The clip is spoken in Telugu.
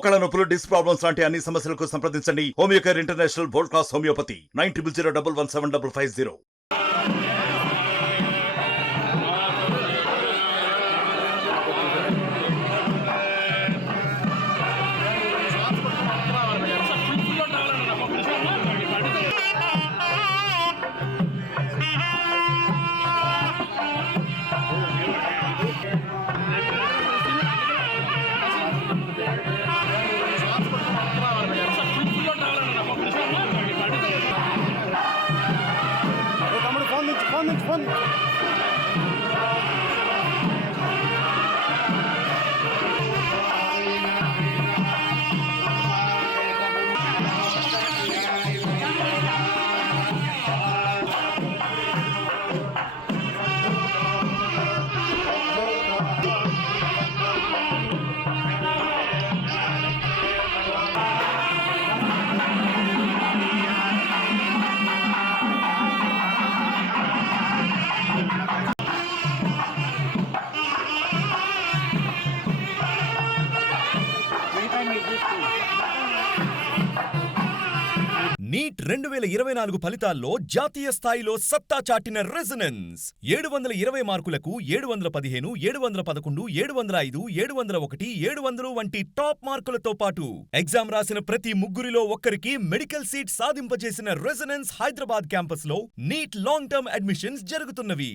మోకాళ్ళ నొప్పులు, డిస్క్ ప్రాబ్లమ్స్ లాంటి అన్ని సమస్యలకు సంప్రదించండి Homeocare international world class homeopathy 9001175550. Phone NEET 2024 ఫలితాల్లో జాతీయ స్థాయిలో సత్తా చాటిన రెజొనెన్స్ 720 మార్కులకు 715, 711, 705, 701, 700 వంటి టాప్ మార్కులతో పాటు ఎగ్జామ్ రాసిన ప్రతి ముగ్గురిలో ఒక్కరికి మెడికల్ సీట్ సాధింపజేసిన రెజొనెన్స్ హైదరాబాద్ క్యాంపస్ లో నీట్ లాంగ్ టర్మ్ అడ్మిషన్స్ జరుగుతున్నవి.